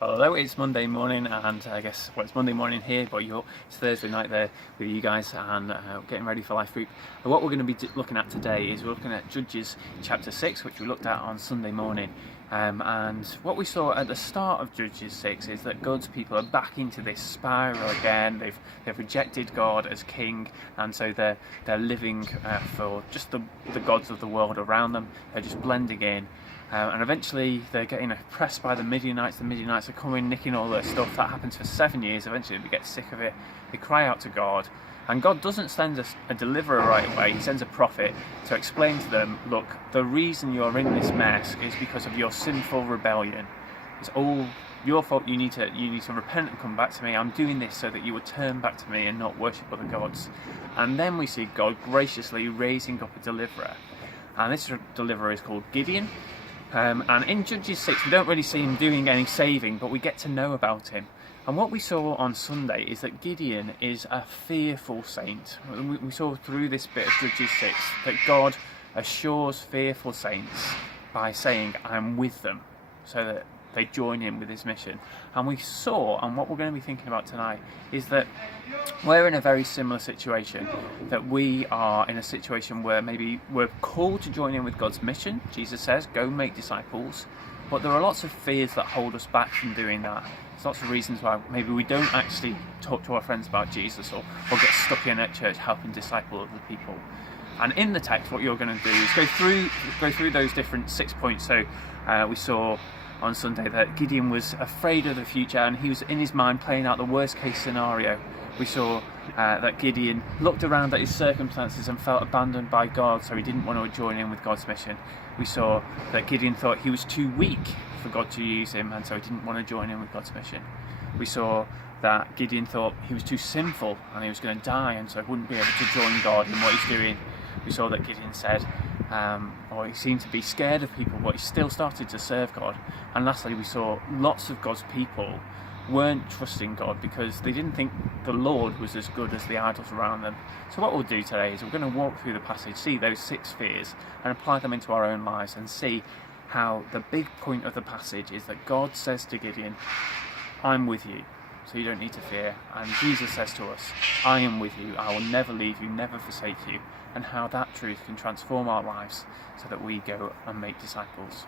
Hello, it's Monday morning, and it's Monday morning here, but it's Thursday night there with you guys, and getting ready for Life Group. And what we're going to be looking at today is we're looking at Judges chapter 6, which we looked at on Sunday morning. And what we saw at the start of Judges 6 is that God's people are back into this spiral again. They've rejected God as king, and so they're living for just the gods of the world around them. They're just blending in. And eventually they're getting oppressed by the Midianites. The Midianites are coming, nicking all their stuff. That happens for 7 years. Eventually they get sick of it. They cry out to God. And God doesn't send a deliverer right away. He sends a prophet to explain to them, look, the reason you're in this mess is because of your sinful rebellion. It's all your fault. You need to repent and come back to me. I'm doing this so that you would turn back to me and not worship other gods. And then we see God graciously raising up a deliverer. And this deliverer is called Gideon. And in Judges 6 we don't really see him doing any saving, but we get to know about him. And what we saw on Sunday is that Gideon is a fearful saint. We saw through this bit of Judges 6 that God assures fearful saints by saying, I'm with them, so that they join in with his mission. And we saw, and what we're going to be thinking about tonight, is that we're in a very similar situation, that we are in a situation where maybe we're called to join in with God's mission. Jesus says, go make disciples, but there are lots of fears that hold us back from doing that. There's lots of reasons why maybe we don't actually talk to our friends about Jesus, or get stuck in at church helping disciple other people. And in the text, what you're going to do is go through those different 6 points. So we saw on Sunday that Gideon was afraid of the future, and he was in his mind playing out the worst case scenario. We saw that Gideon looked around at his circumstances and felt abandoned by God, so he didn't want to join in with God's mission. We saw that Gideon thought he was too weak for God to use him, and so he didn't want to join in with God's mission. We saw that Gideon thought he was too sinful and he was going to die, and so he wouldn't be able to join God in what he's doing. We saw that Gideon said, or he seemed to be scared of people, but he still started to serve God. And lastly, we saw lots of God's people weren't trusting God because they didn't think the Lord was as good as the idols around them. So what we'll do today is we're going to walk through the passage, see those 6 fears, and apply them into our own lives, and see how the big point of the passage is that God says to Gideon, I'm with you, so you don't need to fear. And Jesus says to us, I am with you, I will never leave you, never forsake you, and how that truth can transform our lives so that we go and make disciples.